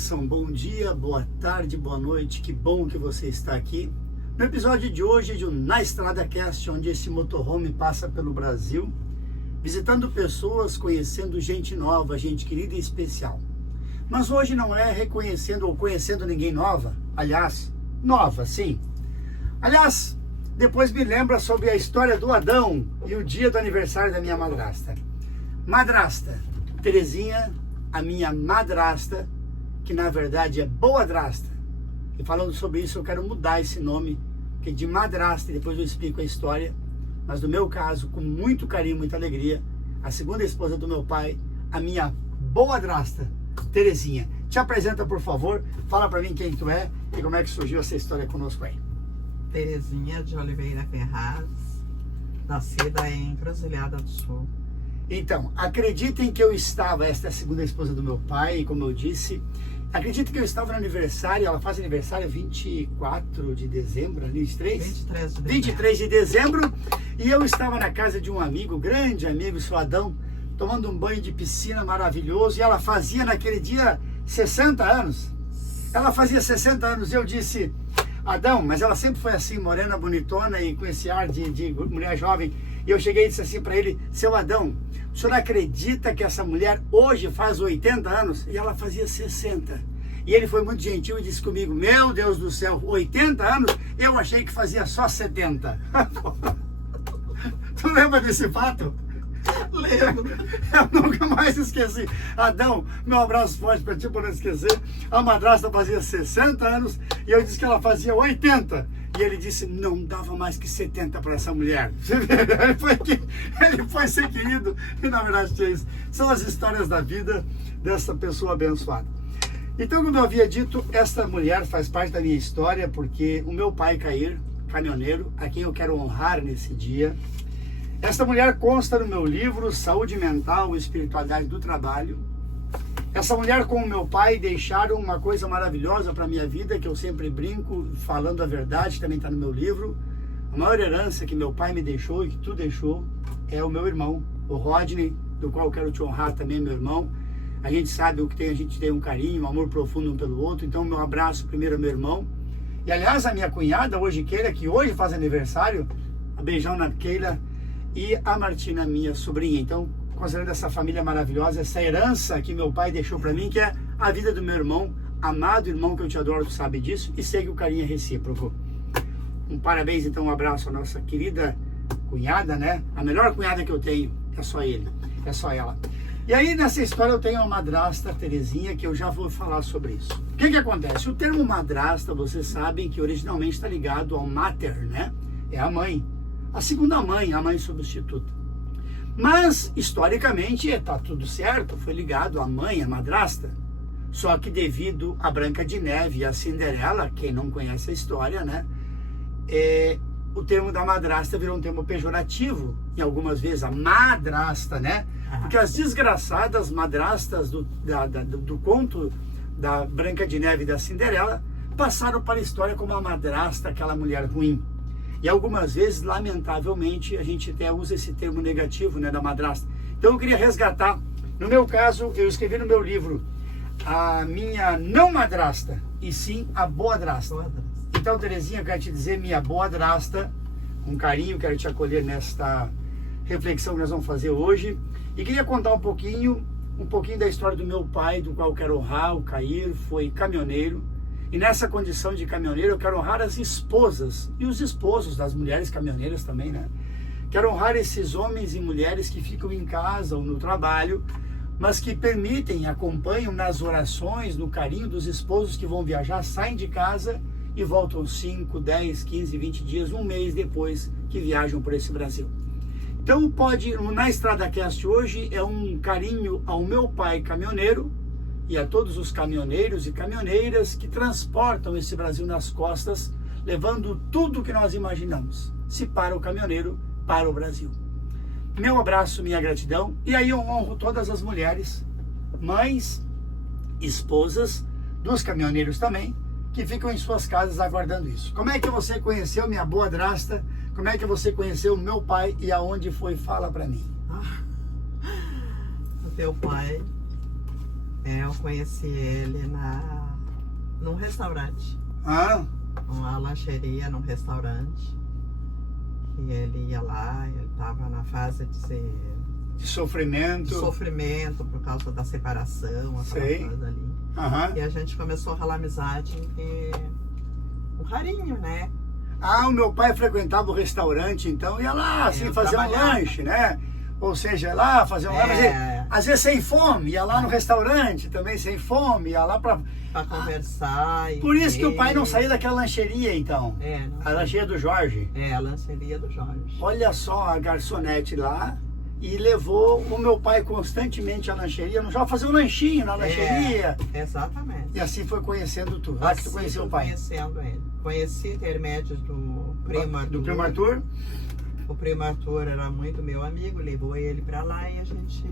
bênção, bom dia, boa tarde, boa noite, que bom que você está aqui. No episódio de hoje de Na Estrada Cast, onde esse motorhome passa pelo Brasil, visitando pessoas, conhecendo gente nova, gente querida e especial. Mas hoje não é reconhecendo ou conhecendo ninguém nova, aliás, nova, sim. Aliás, depois me lembra sobre a história do Adão e o dia do aniversário da minha madrasta. Madrasta, Terezinha, a minha madrasta, que na verdade é boadrasta. E falando sobre isso eu quero mudar esse nome, que é de madrasta, e depois eu explico a história. Mas no meu caso, com muito carinho, muita alegria, a segunda esposa do meu pai, a minha boadrasta, Terezinha. Te apresenta, por favor, fala pra mim quem tu é e como é que surgiu essa história conosco aí. Terezinha de Oliveira Ferraz, nascida em Encruzilhada do Sul. Então, acreditem que eu estava, esta é a segunda esposa do meu pai, como eu disse, acreditem que eu estava no aniversário, ela faz aniversário 24 de dezembro, 23? 23 de dezembro, e eu estava na casa de um amigo, grande amigo, seu Adão, tomando um banho de piscina maravilhoso, e ela fazia naquele dia 60 anos. Ela fazia 60 anos, e eu disse, Adão, mas ela sempre foi assim, morena, bonitona e com esse ar de mulher jovem. E eu cheguei e disse assim para ele, seu Adão, o senhor acredita que essa mulher hoje faz 80 anos? E ela fazia 60. E ele foi muito gentil e disse comigo, meu Deus do céu, 80 anos? Eu achei que fazia só 70. Tu lembra desse fato? Lembro. Eu nunca mais esqueci. Adão, meu abraço forte para ti por não esquecer. A madrasta fazia 60 anos e eu disse que ela fazia 80. E ele disse, não dava mais que 70 para essa mulher. Ele foi ser querido e na verdade tinha isso. São as histórias da vida dessa pessoa abençoada. Então, como eu havia dito, essa mulher faz parte da minha história porque o meu pai Cair, caminhoneiro, a quem eu quero honrar nesse dia. Esta mulher consta no meu livro Saúde Mental e Espiritualidade do Trabalho. Essa mulher com o meu pai deixaram uma coisa maravilhosa para a minha vida, que eu sempre brinco, falando a verdade, também está no meu livro. A maior herança que meu pai me deixou e que tu deixou é o meu irmão, o Rodney, do qual eu quero te honrar também, meu irmão. A gente sabe o que tem, a gente tem um carinho, um amor profundo um pelo outro, então meu abraço primeiro ao meu irmão. E aliás, a minha cunhada, hoje Keila, que hoje faz aniversário, um beijão na Keila, e a Martina, minha sobrinha. Então, considerando essa família maravilhosa, essa herança que meu pai deixou para mim, que é a vida do meu irmão, amado irmão, que eu te adoro, tu sabe disso, e segue o carinho recíproco. Um parabéns, então, um abraço à nossa querida cunhada, né? A melhor cunhada que eu tenho, é só ele, é só ela. E aí, nessa história, eu tenho uma madrasta, Terezinha, que eu já vou falar sobre isso. O que acontece? O termo madrasta, vocês sabem que originalmente está ligado ao mater, né? É a mãe. A segunda mãe, a mãe substituta. Mas, historicamente, está tudo certo, foi ligado à mãe, à madrasta. Só que devido a Branca de Neve e a Cinderela, quem não conhece a história, né? O termo da madrasta virou um termo pejorativo, e algumas vezes a madrasta, né? Porque as desgraçadas madrastas do conto da Branca de Neve e da Cinderela passaram para a história como a madrasta, aquela mulher ruim. E algumas vezes, lamentavelmente, a gente até usa esse termo negativo, né, da madrasta. Então eu queria resgatar, no meu caso, eu escrevi no meu livro, a minha não madrasta, e sim a boadrasta. Então, Terezinha, eu quero te dizer, minha boadrasta, com carinho, quero te acolher nesta reflexão que nós vamos fazer hoje. E queria contar um pouquinho da história do meu pai, do qual eu quero honrar, o Cair, foi caminhoneiro. E nessa condição de caminhoneiro, eu quero honrar as esposas e os esposos das mulheres caminhoneiras também, né? Quero honrar esses homens e mulheres que ficam em casa ou no trabalho, mas que permitem, acompanham nas orações, no carinho dos esposos que vão viajar, saem de casa e voltam 5, 10, 15, 20 dias, um mês depois que viajam por esse Brasil. Então, na Estrada Cast hoje é um carinho ao meu pai caminhoneiro, e a todos os caminhoneiros e caminhoneiras que transportam esse Brasil nas costas, levando tudo que nós imaginamos, se para o caminhoneiro, para o Brasil. Meu abraço, minha gratidão, e aí eu honro todas as mulheres, mães, esposas dos caminhoneiros também, que ficam em suas casas aguardando isso. Como é que você conheceu minha boadrasta? Como é que você conheceu meu pai e aonde foi? Fala para mim. O teu pai Eu conheci ele num restaurante. Ah, Uma lancheria num restaurante. E ele ia lá, ele estava na fase de sofrimento. sofrimento por causa da separação, Sei. aquela coisa ali. Aham. E a gente começou a rolar amizade e um carinho, né? Ah, o meu pai frequentava o restaurante, então ia lá, assim, Eu fazer um trabalhava. lanche, né? Ou seja, ia lá fazer um lanche, mas às vezes sem fome, ia lá no restaurante também sem fome, ia lá pra... Pra conversar. Por isso que o pai não ver. saía daquela lancheria, então. Não A sei. lancheria do Jorge. A lancheria do Jorge. Olha só a garçonete lá e levou o meu pai constantemente à lancheria, não só fazer um lanchinho na lancheria. Exatamente. E assim foi conhecendo tu. Lá que tu Assim conheceu fui o pai. Conhecendo ele. Conheci intermédios do primo Arthur. Do primo Arthur? O primo Arthur era muito meu amigo, levou ele pra lá e a gente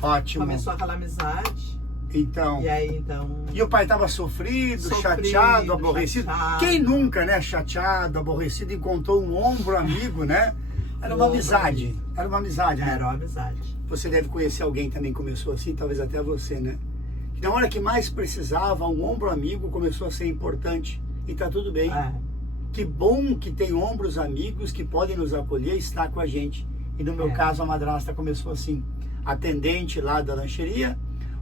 Ótimo. começou aquela amizade. Então. E aí, então... E o pai estava sofrido, Sofrido, chateado, aborrecido. chateado. Quem nunca, né? Chateado, aborrecido, encontrou um ombro amigo, né? Era uma Um ombro amizade. amigo. Era uma amizade, né? Era uma amizade. Você deve conhecer alguém que também começou assim, talvez até você, né? Que na hora que mais precisava, um ombro amigo começou a ser importante. E tá tudo bem. É. Que bom que tem ombros amigos que podem nos acolher e estar com a gente. E no meu caso, a madrasta começou assim. Atendente lá da lancheria,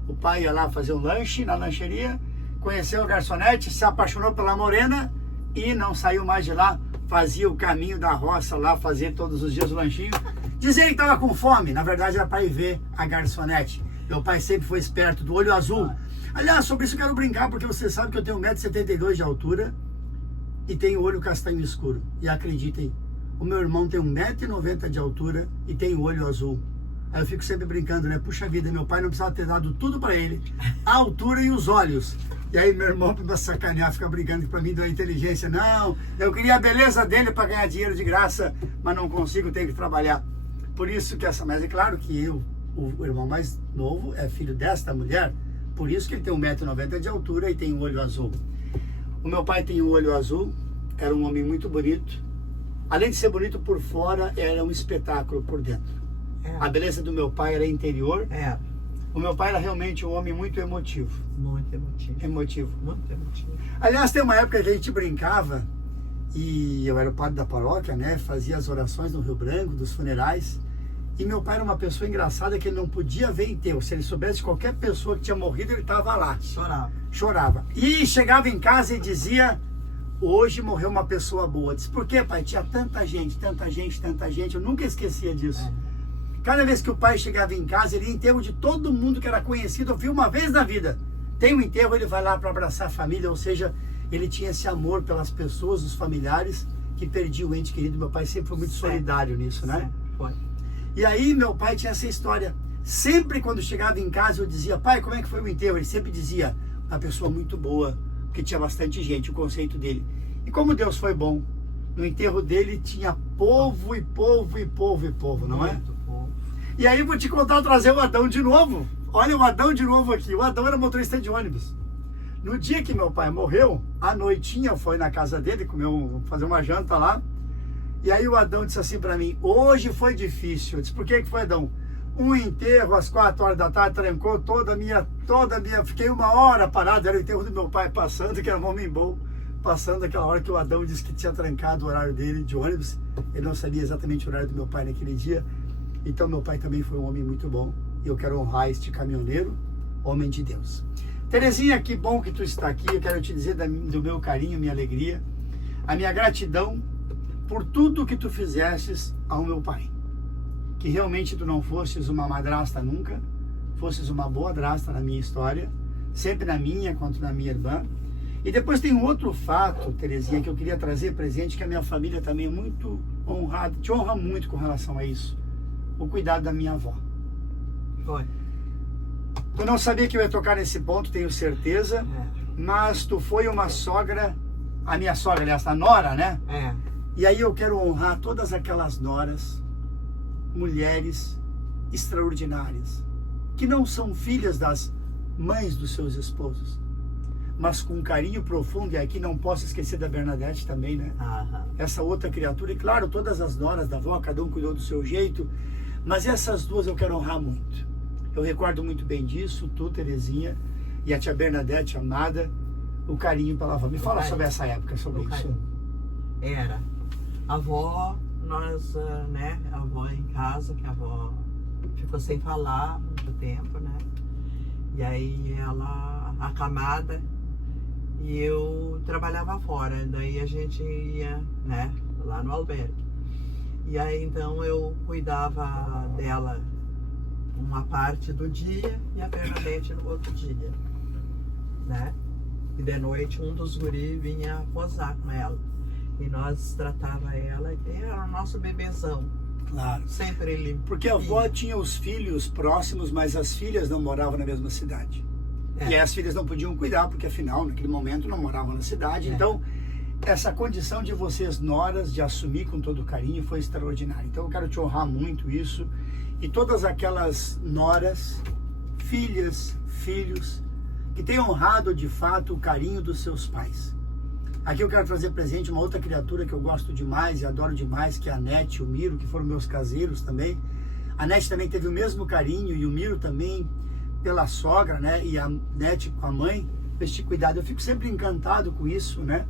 o pai ia lá fazer um lanche na lancheria, conheceu a garçonete, se apaixonou pela morena e não saiu mais de lá. Fazia o caminho da roça lá, fazia todos os dias o lanchinho. Dizia que estava com fome, na verdade era para ir ver a garçonete. Meu pai sempre foi esperto, do olho azul. Aliás, sobre isso eu quero brincar, porque você sabe que eu tenho 1,72 m de altura e tenho olho castanho escuro. E acreditem, o meu irmão tem 1,90 m de altura e tem olho azul. Aí eu fico sempre brincando, né? Puxa vida, meu pai não precisava ter dado tudo pra ele. A altura e os olhos. E aí meu irmão, pra sacanear, fica brincando que pra mim deu inteligência. Não, eu queria a beleza dele pra ganhar dinheiro de graça, mas não consigo, tenho que trabalhar. Por isso que essa... Mas é claro que eu, o irmão mais novo, é filho desta mulher. Por isso que ele tem 1,90 m de altura e tem um olho azul. O meu pai tem um olho azul, era um homem muito bonito. Além de ser bonito por fora, era um espetáculo por dentro. A beleza do meu pai era interior. O meu pai era realmente um homem muito emotivo. Muito emotivo. Emotivo. Muito emotivo. Aliás, tem uma época que a gente brincava, e eu era o padre da paróquia, né? Fazia as orações no Rio Branco, dos funerais. E meu pai era uma pessoa engraçada que ele não podia ver enterro. Se ele soubesse de qualquer pessoa que tinha morrido, ele estava lá. Chorava. E chegava em casa e dizia: hoje morreu uma pessoa boa. Disse: por quê, pai? Tinha tanta gente, tanta gente, tanta gente. Eu nunca esquecia disso. Cada vez que o pai chegava em casa, ele ia em enterro de todo mundo que era conhecido. Eu vi uma vez na vida. Tem um enterro, ele vai lá para abraçar a família. Ou seja, ele tinha esse amor pelas pessoas, os familiares que perdiam o ente querido. Meu pai sempre foi muito solidário nisso, né? Foi. E aí meu pai tinha essa história. Sempre quando chegava em casa eu dizia: pai, como é que foi o enterro? Ele sempre dizia: uma pessoa muito boa, porque tinha bastante gente, o conceito dele. E como Deus foi bom, no enterro dele tinha povo e povo e povo e povo, não é? Muito bom. E aí vou te contar, trazer o Adão de novo. Olha o Adão de novo aqui. O Adão era motorista de ônibus. No dia que meu pai morreu, à noitinha eu fui na casa dele, fazer uma janta lá. E aí o Adão disse assim pra mim: hoje foi difícil. Eu disse: por que foi, Adão? Um enterro às 4 horas da tarde, trancou toda a minha... Fiquei 1 hora parado, era o enterro do meu pai passando, que era um homem bom. Passando aquela hora que o Adão disse que tinha trancado o horário dele de ônibus. Ele não sabia exatamente o horário do meu pai naquele dia. Então meu pai também foi um homem muito bom. E eu quero honrar este caminhoneiro, homem de Deus. Terezinha, que bom que tu está aqui. Eu quero te dizer do meu carinho, minha alegria, a minha gratidão por tudo que tu fizestes ao meu pai. Que realmente tu não fosses uma madrasta nunca, fosses uma boa drasta na minha história, sempre na minha quanto na minha irmã. E depois tem um outro fato, Terezinha, que eu queria trazer presente, que a minha família também é muito honrada, te honra muito com relação a isso. O cuidado da minha avó. Foi. Tu não sabia que eu ia tocar nesse ponto, tenho certeza, mas tu foi uma sogra, a minha sogra, aliás, a nora, né? E aí eu quero honrar todas aquelas noras, mulheres extraordinárias, que não são filhas das mães dos seus esposos, mas com um carinho profundo. E aqui não posso esquecer da Bernadette também, né? Essa outra criatura. E claro, todas as noras da avó, cada um cuidou do seu jeito, mas essas duas eu quero honrar muito. Eu recordo muito bem disso, tu, Terezinha, e a tia Bernadette, amada, o carinho pela avó. Me fala sobre essa época, sobre isso. Era. A avó, nós, né, a avó em casa, que a avó ficou sem falar muito tempo, né? E aí ela acamada e eu trabalhava fora. Daí a gente ia, né, lá no albergue. E aí então eu cuidava dela uma parte do dia e a Bernadette no outro dia, né? E de noite um dos guris vinha posar com ela. E nós tratava ela, era o nosso bebezão. Claro. Sempre ele. Porque a avó tinha os filhos próximos, mas as filhas não moravam na mesma cidade. E as filhas não podiam cuidar, porque afinal, naquele momento, não moravam na cidade. Então, essa condição de vocês, noras, de assumir com todo carinho, foi extraordinária. Então, eu quero te honrar muito isso. E todas aquelas noras, filhas, filhos, que têm honrado, de fato, o carinho dos seus pais. Aqui eu quero trazer presente uma outra criatura que eu gosto demais e adoro demais, que é a Nete e o Miro, que foram meus caseiros também. A Nete também teve o mesmo carinho e o Miro também pela sogra, né? E a Nete com a mãe, este cuidado. Eu fico sempre encantado com isso, né?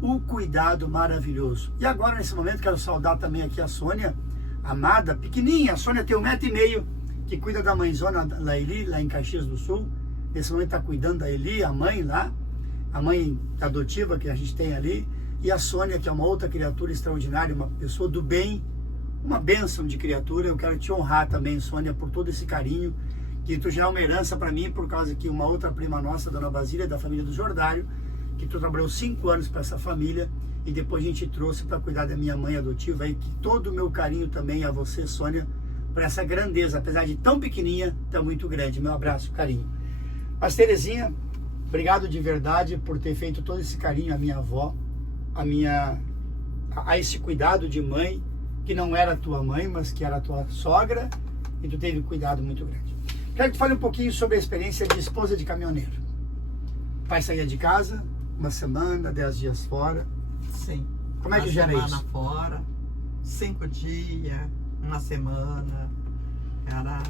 O cuidado maravilhoso. E agora, nesse momento, quero saudar também aqui a Sônia, amada, pequenininha. A Sônia tem 1,5 m, que cuida da mãezona da Eli, lá em Caxias do Sul. Nesse momento está cuidando da Eli, a mãe lá. A mãe adotiva que a gente tem ali, e a Sônia, que é uma outra criatura extraordinária, uma pessoa do bem, uma bênção de criatura. Eu quero te honrar também, Sônia, por todo esse carinho, que tu já é uma herança para mim, por causa que uma outra prima nossa, Dona Basília, da família do Jordário, que tu trabalhou 5 anos para essa família, e depois a gente trouxe para cuidar da minha mãe adotiva, e que todo o meu carinho também a você, Sônia, para essa grandeza, apesar de tão pequenininha, tá muito grande. Meu abraço, carinho. Mas Terezinha, obrigado de verdade por ter feito todo esse carinho à minha avó, a esse cuidado de mãe, que não era tua mãe, mas que era tua sogra, e tu teve cuidado muito grande. Quero que tu fale um pouquinho sobre a experiência de esposa de caminhoneiro. O pai saía de casa, uma semana, 10 dias fora. Sim. Como é que gera isso? Uma semana fora, 5 dias, uma semana. Era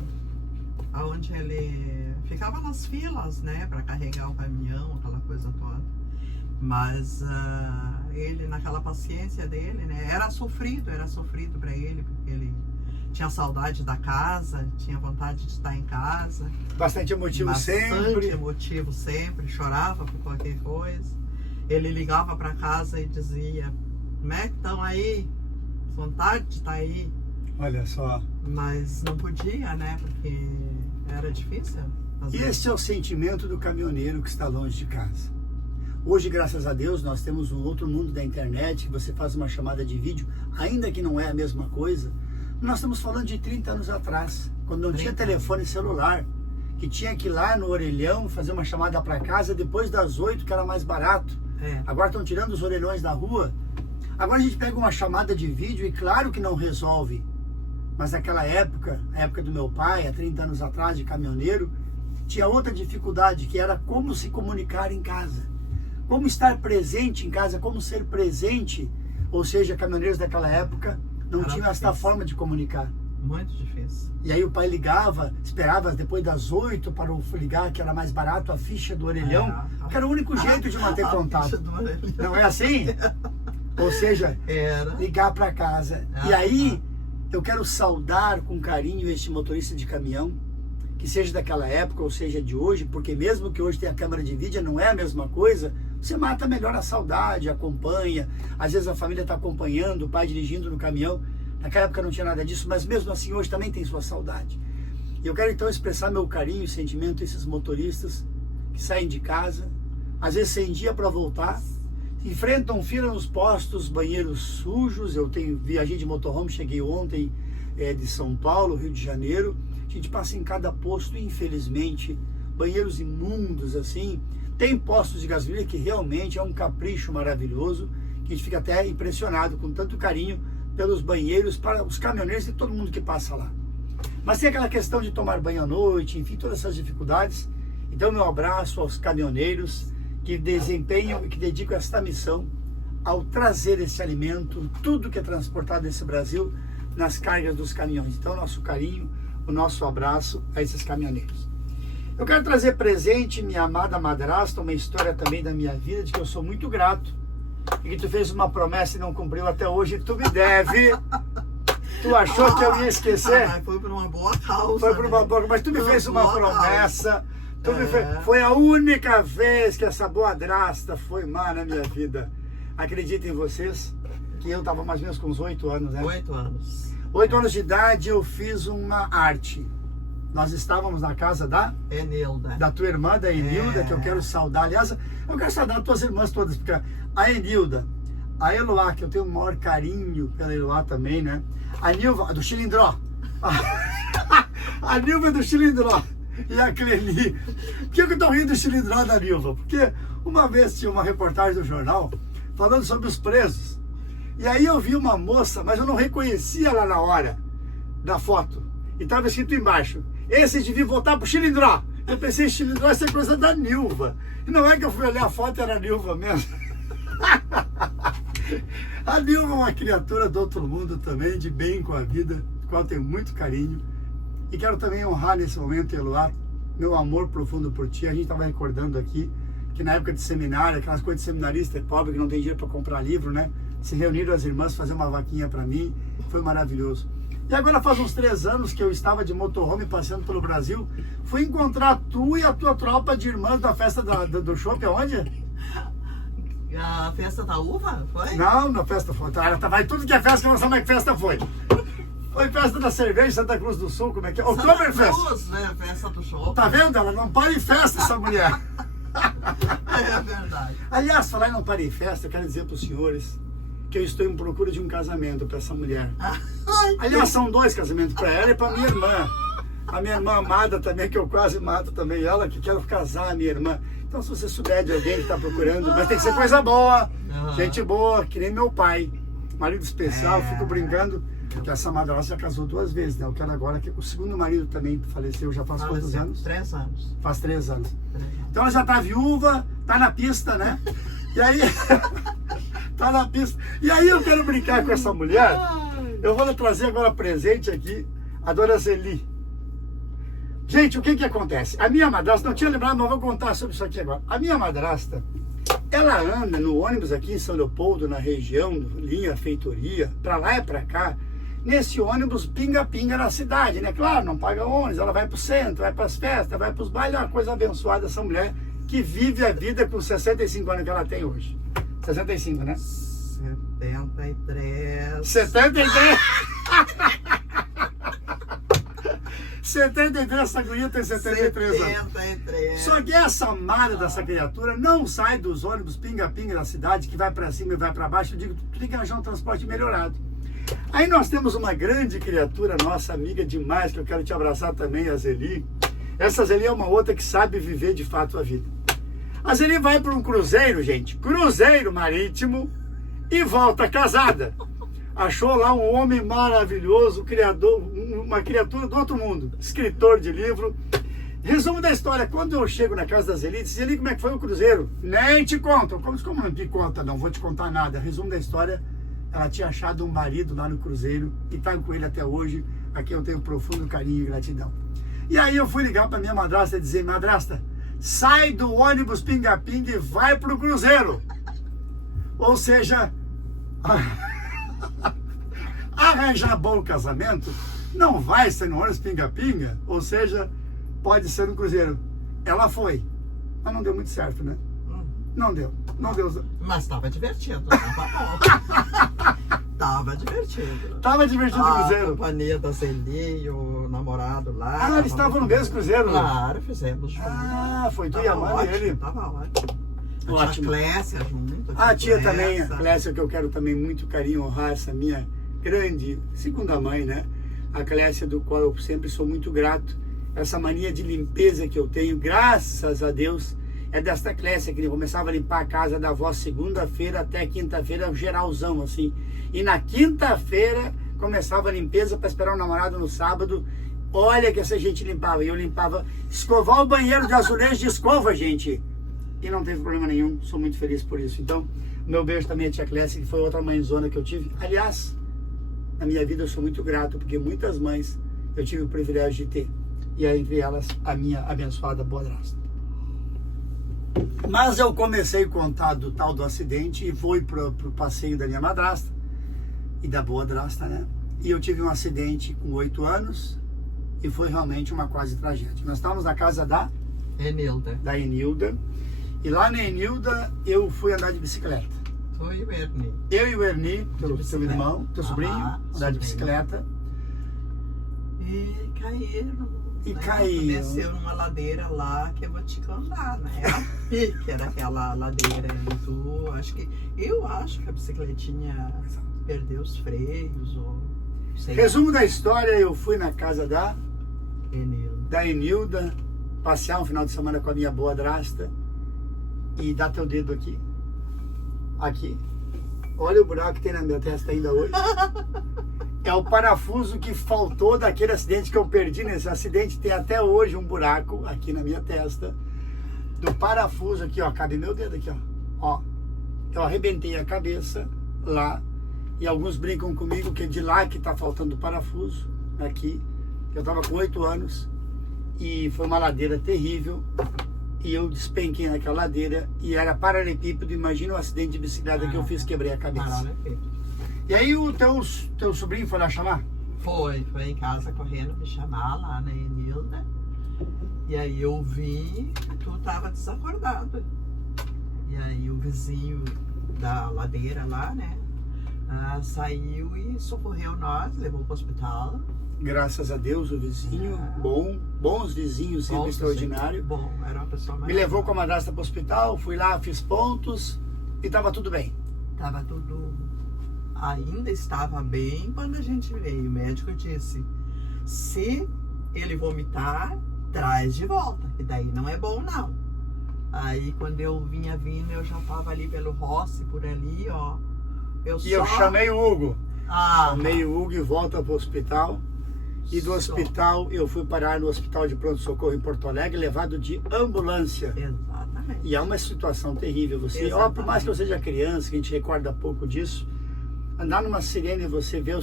onde ele ficava nas filas, né, para carregar o caminhão, aquela coisa toda. Mas ele, naquela paciência dele, né, era sofrido para ele, porque ele tinha saudade da casa, tinha vontade de estar em casa. Bastante emotivo sempre. Bastante emotivo sempre, chorava por qualquer coisa. Ele ligava para casa e dizia: como é que estão aí? Vontade de estar aí. Olha só. Mas não podia, né, porque era difícil. E esse é o sentimento do caminhoneiro que está longe de casa. Hoje, graças a Deus, nós temos um outro mundo da internet, que você faz uma chamada de vídeo, ainda que não é a mesma coisa. Nós estamos falando de 30 anos atrás, quando não tinha telefone celular, que tinha que ir lá no orelhão fazer uma chamada para casa depois das 8, que era mais barato. Agora estão tirando os orelhões da rua. Agora a gente pega uma chamada de vídeo e claro que não resolve. Mas naquela época, a época do meu pai, há 30 anos atrás, de caminhoneiro, tinha outra dificuldade, que era como se comunicar em casa. Como estar presente em casa, como ser presente. Ou seja, caminhoneiros daquela época não tinham esta forma de comunicar. Muito difícil. E aí o pai ligava, esperava depois das 8 para ligar, que era mais barato, a ficha do orelhão, que era o único jeito de manter contato. Não é assim? Ou seja, ligar para casa. E aí, eu quero saudar com carinho este motorista de caminhão, que seja daquela época ou seja de hoje, porque mesmo que hoje tenha câmera de vídeo, não é a mesma coisa. Você mata melhor a saudade, acompanha. Às vezes a família está acompanhando, o pai dirigindo no caminhão. Naquela época não tinha nada disso, mas mesmo assim hoje também tem sua saudade. E eu quero então expressar meu carinho e sentimento a esses motoristas que saem de casa, às vezes sem dia para voltar, enfrentam fila nos postos, banheiros sujos. Eu viajei de motorhome, cheguei ontem de São Paulo, Rio de Janeiro. A gente passa em cada posto, infelizmente, banheiros imundos assim. Tem postos de gasolina que realmente é um capricho maravilhoso, que a gente fica até impressionado com tanto carinho pelos banheiros para os caminhoneiros e todo mundo que passa lá. Mas tem aquela questão de tomar banho à noite, enfim, todas essas dificuldades. Então, meu abraço aos caminhoneiros que desempenham e que dedicam esta missão ao trazer esse alimento, tudo que é transportado nesse Brasil, nas cargas dos caminhões. Então, nosso carinho, o nosso abraço a esses caminhoneiros. Eu quero trazer presente, minha amada madrasta, uma história também da minha vida, de que eu sou muito grato, e que tu fez uma promessa e não cumpriu até hoje, e tu me deve. Tu achou que eu ia esquecer? Foi por uma boa causa. Foi por uma boa, mas tu me fez uma promessa. Tu me fez, foi a única vez que essa boadrasta foi má na minha vida. Acreditem vocês que eu estava mais ou menos com uns 8 anos, né? 8 anos. 8 anos de idade eu fiz uma arte. Nós estávamos na casa da tua irmã, da Enilda, que eu quero saudar. Aliás, eu quero saudar as tuas irmãs todas, porque a Enilda, a Eloá, que eu tenho o maior carinho pela Eloá também, né? A Nilva, do Chilindró. A Nilva do Chilindró. E a Cleli. Por que eu tô rindo do Chilindró da Nilva? Porque uma vez tinha uma reportagem do jornal falando sobre os presos. E aí eu vi uma moça, mas eu não reconhecia ela na hora da foto. E estava escrito embaixo: esse devia voltar pro Chilindró. Eu pensei, Chilindró ia ser coisa da Nilva. E não é que eu fui olhar a foto, era a Nilva mesmo. A Nilva é uma criatura do outro mundo também, de bem com a vida, do qual eu tenho muito carinho. E quero também honrar nesse momento, Eloá, meu amor profundo por ti. A gente estava recordando aqui que na época de seminário, aquelas coisas de seminarista pobre que não tem dinheiro para comprar livro, né? Se reuniram as irmãs, fazer uma vaquinha para mim. Foi maravilhoso. E agora faz uns 3 anos que eu estava de motorhome passeando pelo Brasil. Fui encontrar tu e a tua tropa de irmãs da festa do shopping, aonde? A festa da uva, foi? Não, na festa foi. Vai tudo que é festa, que eu não sei como é que festa foi. Foi festa da cerveja, Santa Cruz do Sul, como é que é? Oktoberfest. Santa Cruz, né? Festa do show. Tá vendo? Ela não para em festa, essa mulher. É verdade. Aliás, falar em não para em festa, eu quero dizer para os senhores que eu estou em procura de um casamento para essa mulher. Aliás, são 2 casamentos, para ela e para minha irmã. A minha irmã amada também, que eu quase mato também ela, que quero casar, a minha irmã. Então, se você souber de alguém que está procurando, mas tem que ser coisa boa, gente boa, que nem meu pai, marido especial. Eu fico brincando que essa madrasta já casou 2 vezes, né? Eu quero agora que o segundo marido também faleceu, já faz quantos anos? 3 anos. Faz 3 anos. Então ela já tá viúva, tá na pista, né? E aí, tá na pista. E aí eu quero brincar com essa mulher. Eu vou trazer agora presente aqui a dona Zeli. Gente, o que que acontece? A minha madrasta, não tinha lembrado, mas vou contar sobre isso aqui agora. A minha madrasta, ela anda no ônibus aqui em São Leopoldo, na região, linha Feitoria, pra lá e pra cá, nesse ônibus pinga-pinga na cidade, né? Claro, não paga ônibus, ela vai pro centro, vai pras festas, vai pros bailes, é uma coisa abençoada essa mulher que vive a vida com 65 anos que ela tem hoje. 65, né? 73. 73? 73, essa guria tem 73 anos. 73. Só que essa amada dessa criatura não sai dos ônibus pinga-pinga da cidade, que vai pra cima e vai pra baixo. Eu digo, tu tem que arranjar um transporte melhorado. Aí nós temos uma grande criatura, nossa amiga demais, que eu quero te abraçar também, a Zeli. Essa Zeli é uma outra que sabe viver de fato a vida. A Zeli vai para um cruzeiro, gente, cruzeiro marítimo, e volta casada. Achou lá um homem maravilhoso, criador, uma criatura do outro mundo, escritor de livro. Resumo da história: quando eu chego na casa da Zeli, disse: Zeli, como é que foi o cruzeiro? Nem te conto. Como não te conta? Não vou te contar nada. Resumo da história: ela tinha achado um marido lá no cruzeiro e está com ele até hoje, a quem eu tenho profundo carinho e gratidão. E aí eu fui ligar para minha madrasta e dizer: madrasta, sai do ônibus pinga-pinga e vai pro cruzeiro. Ou seja, arranjar bom casamento não vai ser no ônibus pinga-pinga, ou seja, pode ser no cruzeiro. Ela foi, mas não deu muito certo, né? Não deu. Mas estava divertido, Tava divertido. Tava divertido o cruzeiro. A companhia da Zeli, o namorado lá. Ah, eles estavam no mesmo cruzeiro? Claro, fizemos junto. Ah, foi tu e a mãe dele? Tava ótimo. Ótimo. A tia Clécia junto. A tia também, a Clécia, que eu quero também muito carinho honrar, essa minha grande segunda mãe, né? A Clécia, do qual eu sempre sou muito grato. Essa mania de limpeza que eu tenho, graças a Deus, é desta Clécia, que começava a limpar a casa da avó segunda-feira até quinta-feira, geralzão, assim. E na quinta-feira começava a limpeza para esperar o namorado no sábado. Olha que essa gente limpava. E eu limpava, escovar o banheiro de azulejo de escova, gente. E não teve problema nenhum, sou muito feliz por isso. Então, meu beijo também à tia Clécia, que foi outra mãezona que eu tive. Aliás, na minha vida eu sou muito grato, porque muitas mães eu tive o privilégio de ter. E é entre elas a minha abençoada boadrasta. Mas eu comecei a contar do tal do acidente e fui pro passeio da minha madrasta e da boadrasta, né? E eu tive um acidente com 8 anos e foi realmente uma quase tragédia. Nós estávamos na casa da Enilda. E lá na Enilda eu fui andar de bicicleta. Foi o Ernie. Eu e o Ernie, teu irmão, teu sobrinho, andar de bicicleta. E caíram. E né? caíram. Desceu numa ladeira lá que eu vou te contar, né? Era pique, era aquela ladeira. Eu acho que a bicicletinha perdeu os freios. Ou, sei Resumo da história, eu fui na casa da Enilda. Enilda, passear um final de semana com a minha boadrasta. E dá teu dedo aqui. Aqui. Olha o buraco que tem na minha testa ainda hoje. É o parafuso que faltou daquele acidente que eu perdi. Nesse acidente tem até hoje um buraco aqui na minha testa. Do parafuso aqui, ó. Cabe meu dedo aqui, ó. Eu arrebentei a cabeça lá. E alguns brincam comigo que é de lá que tá faltando o parafuso. Aqui. Eu tava com 8 anos. E foi uma ladeira terrível. E eu despenquei naquela ladeira. E era paralelepípedo. Imagina o acidente de bicicleta que eu fiz, quebrei a cabeça. Paralelepípedo. E aí o teu sobrinho foi lá chamar? Foi em casa correndo me chamar lá na Enilda. E aí eu vi que tu tava desacordado. E aí o vizinho da ladeira lá, né? Saiu e socorreu nós, levou pro hospital. Graças a Deus, o vizinho, bons vizinhos, sempre extraordinário. Bom, era uma pessoa mais. Me levou com a madrasta pro hospital, fui lá, fiz pontos e tava tudo bem. Tava tudo. Ainda estava bem quando a gente veio. O médico disse: se ele vomitar, traz de volta. E daí não é bom, não. Aí quando eu vinha vindo, eu já tava ali pelo Rossi, por ali, ó. Eu chamei o Hugo. Chamei o Hugo e volta pro hospital. E do hospital eu fui parar no hospital de pronto-socorro em Porto Alegre, levado de ambulância. Exatamente. E é uma situação terrível. Você, por mais que eu seja criança, que a gente recorda pouco disso, andar numa sirene, você vê a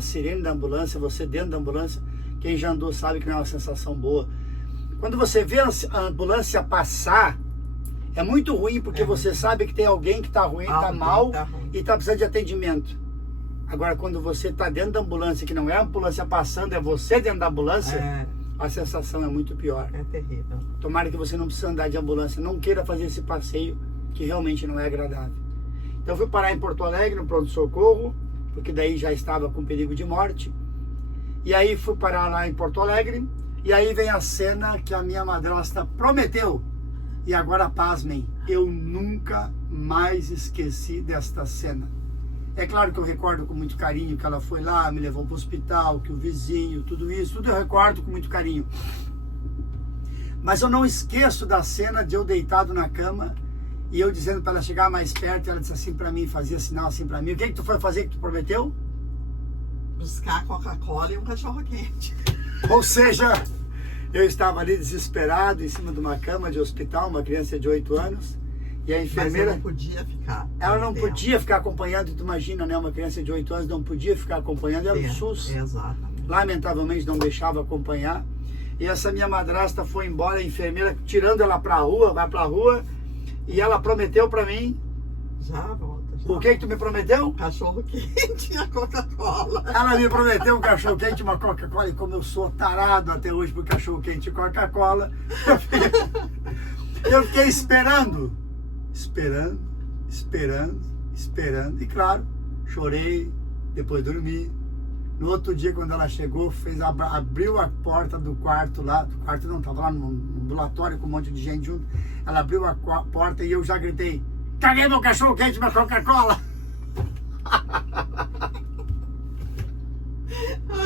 sirene da ambulância, você dentro da ambulância, quem já andou sabe que não é uma sensação boa. Quando você vê a ambulância passar, é muito ruim, porque você sabe que tem alguém que está ruim, está mal e está precisando de atendimento. Agora, quando você está dentro da ambulância, que não é a ambulância passando, é você dentro da ambulância, a sensação é muito pior. É terrível. Tomara que você não precise andar de ambulância, não queira fazer esse passeio, que realmente não é agradável. Então, eu fui parar em Porto Alegre, no pronto-socorro, porque daí já estava com perigo de morte. E aí fui parar lá em Porto Alegre, e aí vem a cena que a minha madrasta prometeu. E agora, pasmem, eu nunca mais esqueci desta cena. É claro que eu recordo com muito carinho que ela foi lá, me levou para o hospital, que o vizinho, tudo isso, tudo eu recordo com muito carinho. Mas eu não esqueço da cena de eu deitado na cama e eu dizendo para ela chegar mais perto, e ela disse assim para mim, fazia sinal assim para mim. O que tu foi fazer que tu prometeu? Buscar Coca-Cola e um cachorro quente. Ou seja, eu estava ali desesperado em cima de uma cama de hospital, uma criança de 8 anos. E a enfermeira... Mas ela não podia ficar. Ela não podia ficar acompanhando, tu imagina, né? Uma criança de 8 anos não podia ficar acompanhando, era um SUS. Exatamente. Lamentavelmente não deixava acompanhar. E essa minha madrasta foi embora, a enfermeira tirando ela pra rua, vai pra rua. E ela prometeu pra mim... Já volta. Já o que tu me prometeu? Cachorro quente e a Coca-Cola. Ela me prometeu um cachorro quente e uma Coca-Cola. E como eu sou tarado até hoje por cachorro quente e Coca-Cola, eu fiquei esperando. Esperando. E claro, chorei, depois dormi. No outro dia, quando ela chegou, abriu a porta do quarto lá. Do quarto não, estava lá no ambulatório com um monte de gente junto. Ela abriu a porta e eu já gritei: caguei meu cachorro quente e uma Coca-Cola!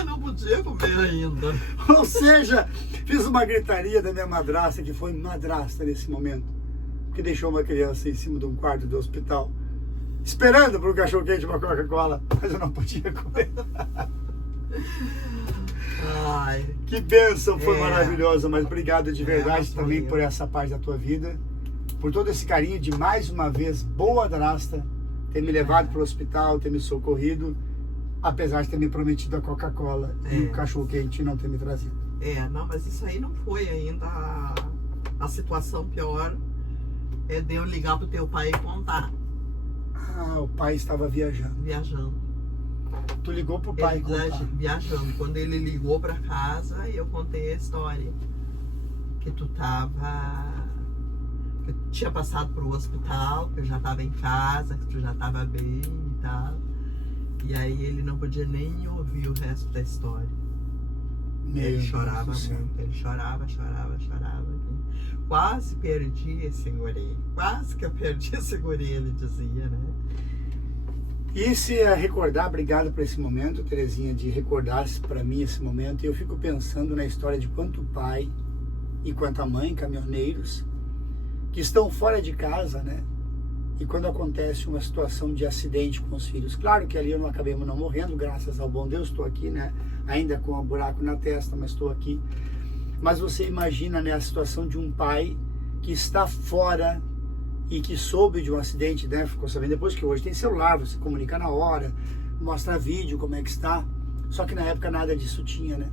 Não podia comer ainda. Ou seja, fiz uma gritaria da minha madrasta, que foi madrasta nesse momento, que deixou uma criança em cima de um quarto do hospital, esperando para o cachorro quente e uma Coca-Cola, mas eu não podia comer. Ai. Que bênção, foi maravilhosa, mas obrigado de verdade também por essa parte da tua vida, por todo esse carinho de mais uma vez, boa madrasta, ter me levado para o hospital, ter me socorrido. Apesar de ter me prometido a Coca-Cola e o cachorro-quente não ter me trazido. Não, mas isso aí não foi ainda a situação pior de eu ligar pro teu pai e contar. O pai estava viajando. Viajando. Tu ligou pro pai e contar? Viajando. Quando ele ligou pra casa, eu contei a história. Que tu tinha passado pro hospital, que eu já tava em casa, que tu já tava bem e tal. E aí ele não podia nem ouvir o resto da história. Ele chorava muito, ele chorava. Quase perdi esse guri. Quase que eu perdi esse guri, ele dizia, né? E se é recordar, obrigado por esse momento, Terezinha, de recordar para mim esse momento. E eu fico pensando na história de quanto pai e quanto mãe, caminhoneiros, que estão fora de casa, né? E quando acontece uma situação de acidente com os filhos. Claro que ali eu não acabei não morrendo, graças ao bom Deus, estou aqui, né? Ainda com um buraco na testa, mas estou aqui. Mas você imagina, né, a situação de um pai que está fora e que soube de um acidente, né? Ficou sabendo depois que hoje tem celular, você comunica na hora, mostra vídeo, como é que está. Só que na época nada disso tinha, né?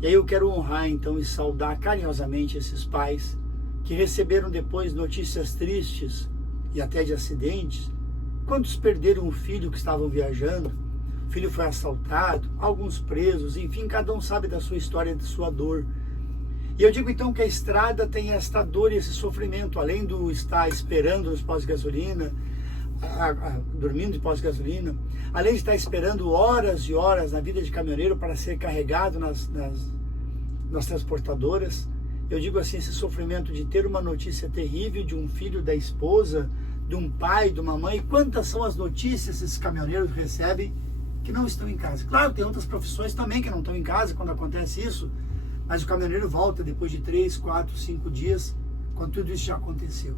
E aí eu quero honrar, então, e saudar carinhosamente esses pais que receberam depois notícias tristes e até de acidentes. Quantos perderam um filho que estavam viajando? O filho foi assaltado, alguns presos, enfim, cada um sabe da sua história, da sua dor. E eu digo então que a estrada tem esta dor e esse sofrimento, além do estar esperando nos postos de gasolina, dormindo em postos de gasolina, além de estar esperando horas e horas na vida de caminhoneiro para ser carregado nas transportadoras, eu digo assim, esse sofrimento de ter uma notícia terrível de um filho, da esposa, de um pai, de uma mãe. Quantas são as notícias que esses caminhoneiros recebem que não estão em casa? Claro, tem outras profissões também que não estão em casa quando acontece isso, mas o caminhoneiro volta depois de 3, 4, 5 dias, quando tudo isso já aconteceu.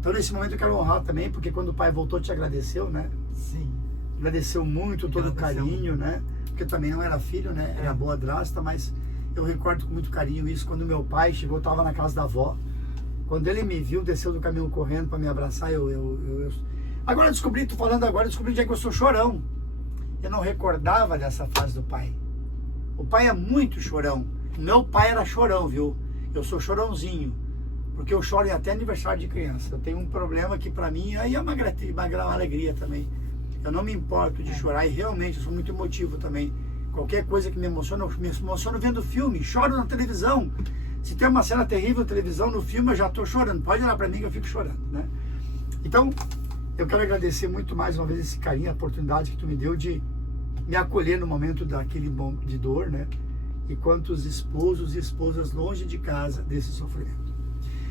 Então nesse momento eu quero honrar também, porque quando o pai voltou te agradeceu, né? Sim. Agradeceu muito todo o carinho, né? Porque também não era filho, né? Era boa-drasta, mas eu recordo com muito carinho isso. Quando meu pai chegou, eu estava na casa da avó. Quando ele me viu, desceu do caminhão correndo para me abraçar, Agora eu descobri, tô falando agora, eu descobri que eu sou chorão. Eu não recordava dessa fase do pai. O pai é muito chorão. Meu pai era chorão, viu? Eu sou chorãozinho, porque eu choro em até aniversário de criança. Eu tenho um problema que para mim aí é uma alegria também. Eu não me importo de chorar e realmente eu sou muito emotivo também. Qualquer coisa que me emociona, eu me emociono vendo filme, choro na televisão. Se tem uma cena terrível na televisão, no filme eu já estou chorando. Pode olhar para mim que eu fico chorando, né? Então, eu quero agradecer muito mais uma vez esse carinho, a oportunidade que tu me deu de me acolher no momento daquele momento de dor, né? E quantos esposos e esposas longe de casa desse sofrimento.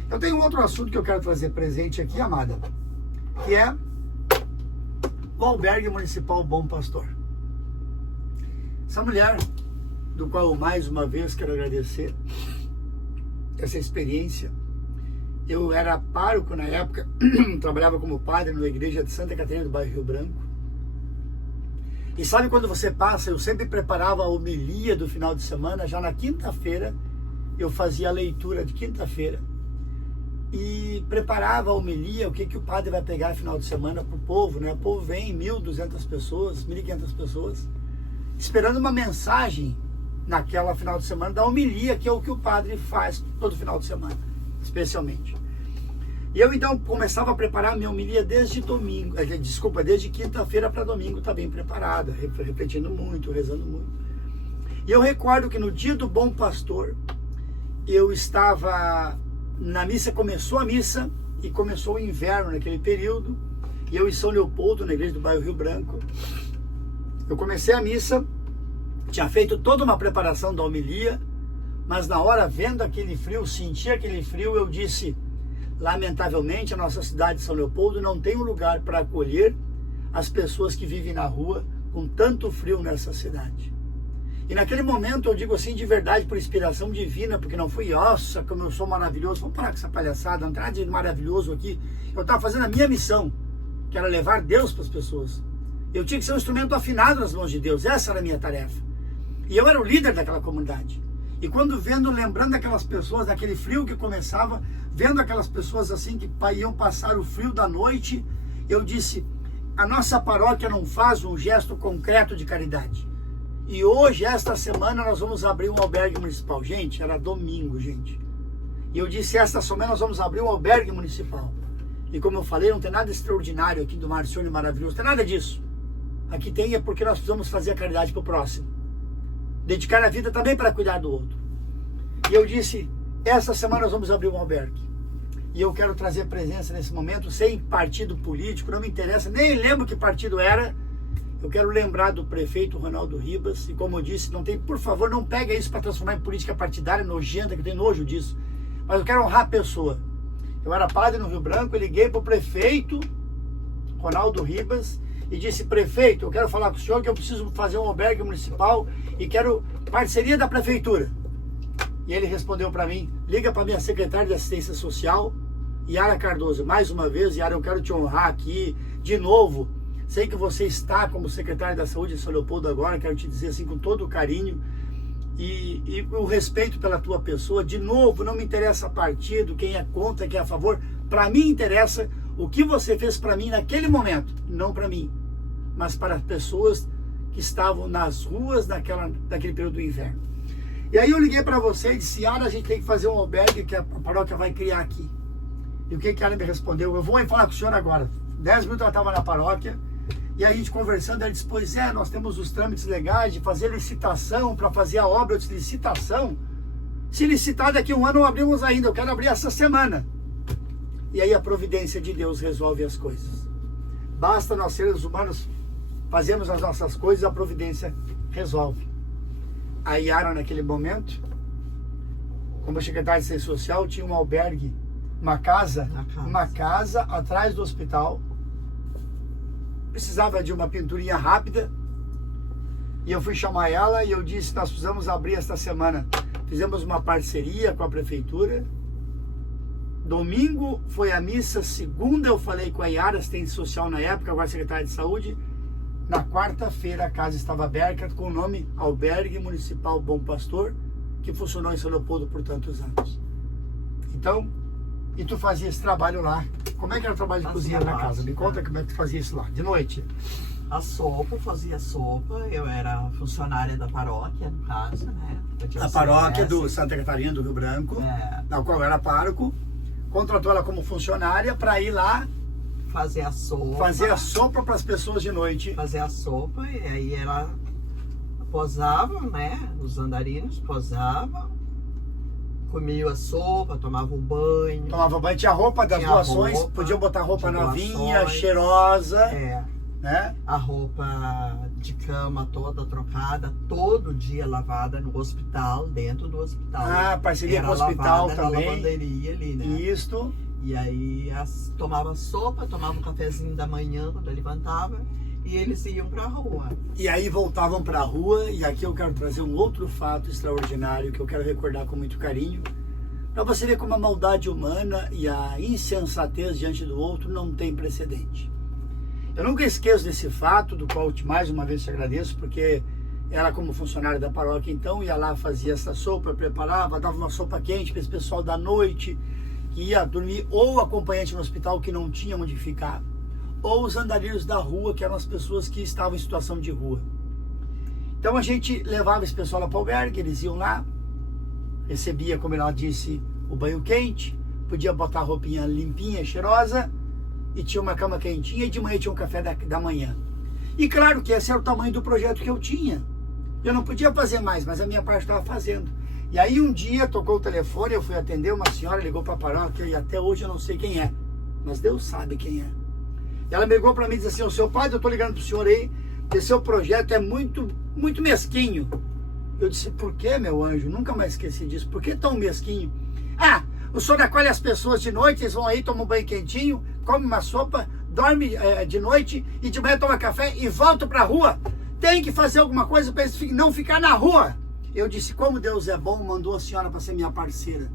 Eu tenho um outro assunto que eu quero trazer presente aqui, amada, que é o Albergue Municipal Bom Pastor. Essa mulher, do qual mais uma vez quero agradecer essa experiência. Eu era pároco na época, trabalhava como padre na igreja de Santa Catarina do bairro Rio Branco. E sabe quando você passa, eu sempre preparava a homilia do final de semana, já na quinta-feira, eu fazia a leitura de quinta-feira e preparava a homilia, o que o padre vai pegar no final de semana para o povo, né? O povo vem, 1.200 pessoas, 1.500 pessoas, esperando uma mensagem naquela final de semana da homilia, que é o que o padre faz todo final de semana, especialmente. E eu então começava a preparar a minha homilia desde quinta-feira para domingo, tá bem preparada, repetindo muito, rezando muito. E eu recordo que no dia do Bom Pastor, eu estava na missa, começou a missa e começou o inverno naquele período, e eu em São Leopoldo, na igreja do bairro Rio Branco, eu comecei a missa, tinha feito toda uma preparação da homilia, mas na hora, vendo aquele frio, senti aquele frio, eu disse: lamentavelmente, a nossa cidade de São Leopoldo não tem um lugar para acolher as pessoas que vivem na rua com tanto frio nessa cidade. E naquele momento eu digo assim, de verdade, por inspiração divina, porque não foi, nossa, como eu sou maravilhoso, vamos parar com essa palhaçada, não traz de maravilhoso aqui. Eu estava fazendo a minha missão, que era levar Deus para as pessoas. Eu tinha que ser um instrumento afinado nas mãos de Deus, essa era a minha tarefa. E eu era o líder daquela comunidade. E quando lembrando aquelas pessoas, daquele frio que começava, vendo aquelas pessoas assim que iam passar o frio da noite, eu disse: a nossa paróquia não faz um gesto concreto de caridade. E hoje, esta semana, nós vamos abrir um albergue municipal. Gente, era domingo, gente. E eu disse, esta semana nós vamos abrir um albergue municipal. E como eu falei, não tem nada extraordinário aqui do Marcione maravilhoso, não tem nada disso. Aqui tem é porque nós precisamos fazer a caridade para o próximo. Dedicar a vida também para cuidar do outro. E eu disse, esta semana nós vamos abrir um albergue. E eu quero trazer presença nesse momento, sem partido político, não me interessa, nem lembro que partido era. Eu quero lembrar do prefeito Ronaldo Ribas, e como eu disse, não tem, por favor, não pega isso para transformar em política partidária, nojenta, que eu tenho nojo disso. Mas eu quero honrar a pessoa. Eu era padre no Rio Branco, eu liguei para o prefeito Ronaldo Ribas e disse, prefeito, eu quero falar com o senhor que eu preciso fazer um albergue municipal e quero parceria da prefeitura. E ele respondeu para mim, liga para minha secretária de assistência social, Yara Cardoso. Mais uma vez, Yara, eu quero te honrar aqui de novo. Sei que você está como secretário da saúde de São Leopoldo agora, quero te dizer assim com todo o carinho e o respeito pela tua pessoa. De novo, não me interessa partido, quem é contra, quem é a favor. Para mim interessa o que você fez para mim naquele momento, não para mim, mas para as pessoas que estavam nas ruas naquele período do inverno. E aí eu liguei para você e disse, Yara, a gente tem que fazer um albergue que a paróquia vai criar aqui. E o que ela me respondeu? Eu vou falar com o senhor agora. 10 minutos ela estava na paróquia, e a gente conversando, ela disse, pois é, nós temos os trâmites legais de fazer licitação para fazer a obra. Eu disse, licitação? Se licitar daqui a um ano não abrimos ainda, eu quero abrir essa semana. E aí a providência de Deus resolve as coisas. Basta nós seres humanos fazermos as nossas coisas, a providência resolve. A Yara naquele momento, como secretária de Assistência Social, tinha um albergue, uma casa atrás do hospital. Precisava de uma pinturinha rápida. E eu fui chamar ela e eu disse, nós precisamos abrir esta semana. Fizemos uma parceria com a prefeitura. Domingo foi a missa. Segunda eu falei com a Yara, assistente social na época, agora secretária de saúde. Na quarta-feira a casa estava aberta com o nome Albergue Municipal Bom Pastor, que funcionou em São Leopoldo por tantos anos. Então, e tu fazia esse trabalho lá. Como é que era o trabalho de cozinha na casa? Me conta como é que tu fazia isso lá, de noite. A sopa, fazia sopa. Eu era funcionária da paróquia, no caso, né? A paróquia do Santa Catarina do Rio Branco, na qual eu era pároco, contratou ela como funcionária para ir lá fazer a sopa. Fazer a sopa para as pessoas de noite. Fazer a sopa, e aí ela posava, né? Os andarinos posavam, comiam a sopa, tomavam banho. Tomava banho, tinha roupa das doações, podiam botar roupa novinha, cheirosa. Né? A roupa de cama toda trocada, todo dia lavada no hospital, dentro do hospital. Ah, parceria com o hospital também. Na lavanderia ali, né? Isso. E aí tomava sopa, tomava um cafezinho da manhã quando levantava, e eles iam para a rua. E aí voltavam para a rua, e aqui eu quero trazer um outro fato extraordinário que eu quero recordar com muito carinho, para você ver como a maldade humana e a insensatez diante do outro não tem precedente. Eu nunca esqueço desse fato, do qual mais uma vez te agradeço, porque ela, como funcionária da paróquia, então, ia lá, fazia essa sopa, preparava, dava uma sopa quente para esse pessoal da noite, que ia dormir, ou acompanhante no hospital que não tinha onde ficar, ou os andarilhos da rua, que eram as pessoas que estavam em situação de rua. Então a gente levava esse pessoal lá para o albergue, eles iam lá, recebia, como ela disse, o banho quente, podia botar a roupinha limpinha, cheirosa, e tinha uma cama quentinha, e de manhã tinha um café da manhã. E claro que esse era o tamanho do projeto que eu tinha. Eu não podia fazer mais, mas a minha parte estava fazendo. E aí um dia tocou o telefone, eu fui atender, uma senhora ligou para a paróquia, e até hoje eu não sei quem é, mas Deus sabe quem é. E ela me ligou para mim e disse assim, o seu pai, eu estou ligando para o senhor aí, que seu projeto é muito mesquinho. Eu disse, por que, meu anjo? Nunca mais esqueci disso. Por que tão mesquinho? Ah, o senhor acolhe as pessoas de noite, eles vão aí, tomam um banho quentinho, come uma sopa, dorme de noite e de manhã toma café e volta para a rua. Tem que fazer alguma coisa para eles não ficar na rua. Eu disse, como Deus é bom, mandou a senhora para ser minha parceira.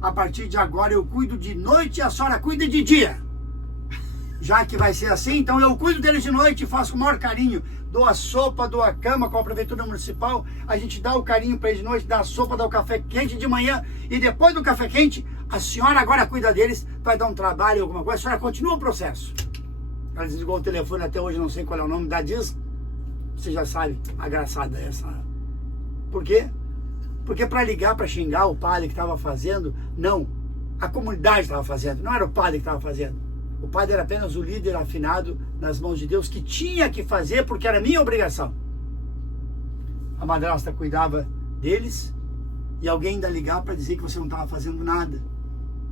A partir de agora eu cuido de noite e a senhora cuida de dia. Já que vai ser assim, então eu cuido deles de noite e faço com o maior carinho. Dou a sopa, dou a cama com a prefeitura municipal, a gente dá o carinho para eles de noite, dá a sopa, dá o café quente de manhã, e depois do café quente, a senhora agora cuida deles, vai dar um trabalho, alguma coisa, a senhora continua o processo. Ela desligou o telefone até hoje, não sei qual é o nome da diz. Você já sabe, a graçada essa. Por quê? Porque para ligar, para xingar o padre que estava fazendo, não. A comunidade estava fazendo, não era o padre que estava fazendo. O padre era apenas o líder afinado nas mãos de Deus, que tinha que fazer porque era minha obrigação. A madrasta cuidava deles e alguém ainda ligar para dizer que você não estava fazendo nada.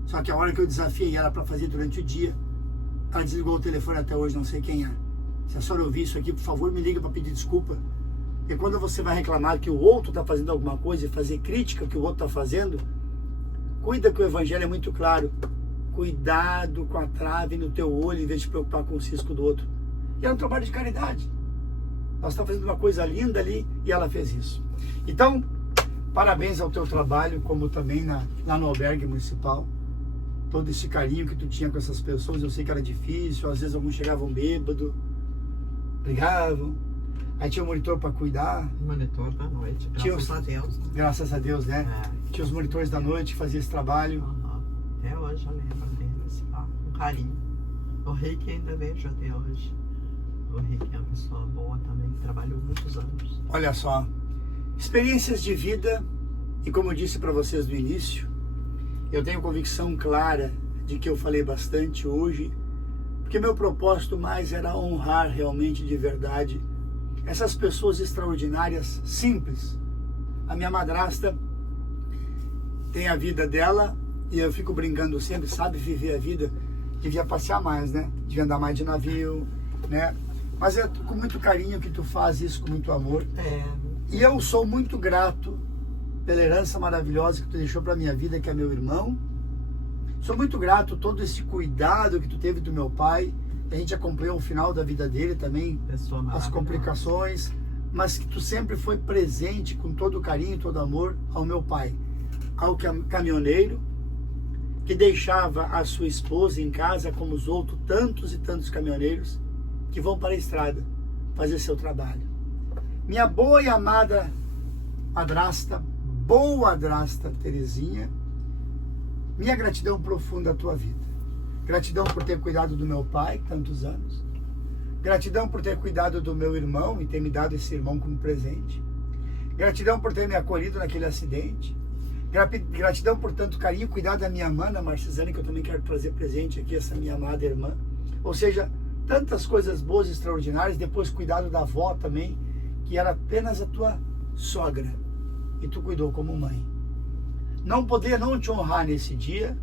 Só que a hora que eu desafiei ela para fazer durante o dia, ela desligou o telefone até hoje, não sei quem é. Se a senhora ouvir isso aqui, por favor, me liga para pedir desculpa. Porque quando você vai reclamar que o outro está fazendo alguma coisa e fazer crítica que o outro está fazendo, cuida que o evangelho é muito claro. Cuidado com a trave no teu olho em vez de te preocupar com o cisco do outro. E é um trabalho de caridade. Nós estamos fazendo uma coisa linda ali e ela fez isso. Então, parabéns ao teu trabalho, como também lá no albergue municipal. Todo esse carinho que tu tinha com essas pessoas, eu sei que era difícil, às vezes alguns chegavam bêbado, brigavam, aí tinha um monitor para cuidar. Monitor da noite, graças a Deus. Graças a Deus, né? Tinha os monitores da noite que faziam esse trabalho. Até hoje eu lembro deles, com carinho. O Rick ainda vejo até hoje. O Rick é uma pessoa boa também, que trabalhou muitos anos. Olha só, experiências de vida, e como eu disse para vocês no início, eu tenho convicção clara de que eu falei bastante hoje, porque meu propósito mais era honrar realmente de verdade essas pessoas extraordinárias, simples. A minha madrasta tem a vida dela e eu fico brincando sempre, sabe viver a vida, devia passear mais, né? Devia andar mais de navio, né? Mas é com muito carinho que tu faz isso, com muito amor. E eu sou muito grato pela herança maravilhosa que tu deixou para minha vida, que é meu irmão. Sou muito grato todo esse cuidado que tu teve do meu pai. A gente acompanhou o final da vida dele também, as complicações, mas que tu sempre foi presente com todo o carinho, todo o amor ao meu pai, ao caminhoneiro que deixava a sua esposa em casa, como os outros tantos e tantos caminhoneiros que vão para a estrada fazer seu trabalho. Minha boa e amada madrasta, boa madrasta Terezinha, minha gratidão profunda à tua vida. Gratidão por ter cuidado do meu pai tantos anos. Gratidão por ter cuidado do meu irmão e ter me dado esse irmão como presente. Gratidão por ter me acolhido naquele acidente. Gratidão por tanto carinho, cuidado da minha irmã, a Marcisane, que eu também quero trazer presente aqui, essa minha amada irmã. Ou seja, tantas coisas boas e extraordinárias. Depois cuidado da avó também, que era apenas a tua sogra. E tu cuidou como mãe. Não poder não te honrar nesse dia,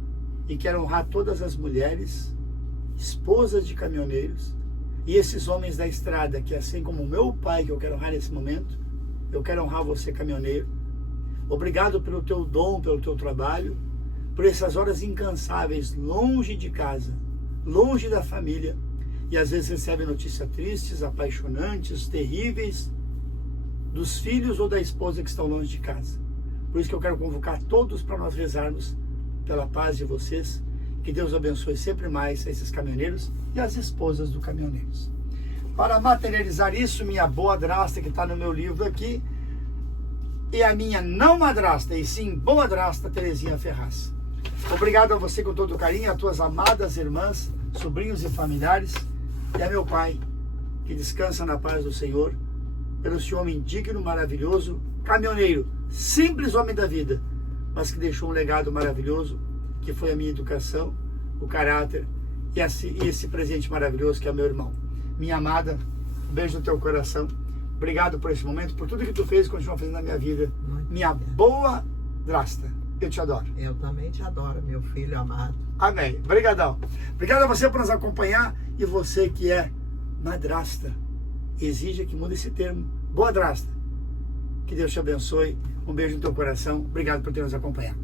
e quero honrar todas as mulheres, esposas de caminhoneiros, e esses homens da estrada, que assim como o meu pai, que eu quero honrar nesse momento, eu quero honrar você, caminhoneiro. Obrigado pelo teu dom, pelo teu trabalho, por essas horas incansáveis, longe de casa, longe da família, e às vezes recebe notícias tristes, apaixonantes, terríveis, dos filhos ou da esposa que estão longe de casa. Por isso que eu quero convocar todos para nós rezarmos pela paz de vocês. Que Deus abençoe sempre mais esses caminhoneiros e as esposas dos caminhoneiros. Para materializar isso, minha boa madrasta, que está no meu livro aqui, e a minha não madrasta, e sim boa madrasta, Terezinha Ferraz. Obrigado a você com todo carinho, a tuas amadas irmãs, sobrinhos e familiares, e a meu pai, que descansa na paz do Senhor, pelo esse homem digno, maravilhoso, caminhoneiro, simples homem da vida, mas que deixou um legado maravilhoso, que foi a minha educação, o caráter e esse presente maravilhoso que é o meu irmão. Minha amada, um beijo no teu coração. Obrigado por esse momento, por tudo que tu fez e continua fazendo na minha vida. Minha boa madrasta, eu te adoro. Eu também te adoro, meu filho amado. Amém. Obrigadão. Obrigado a você por nos acompanhar, e você que é madrasta, exija que mude esse termo, boa madrasta. Que Deus te abençoe. Um beijo no teu coração. Obrigado por ter nos acompanhado.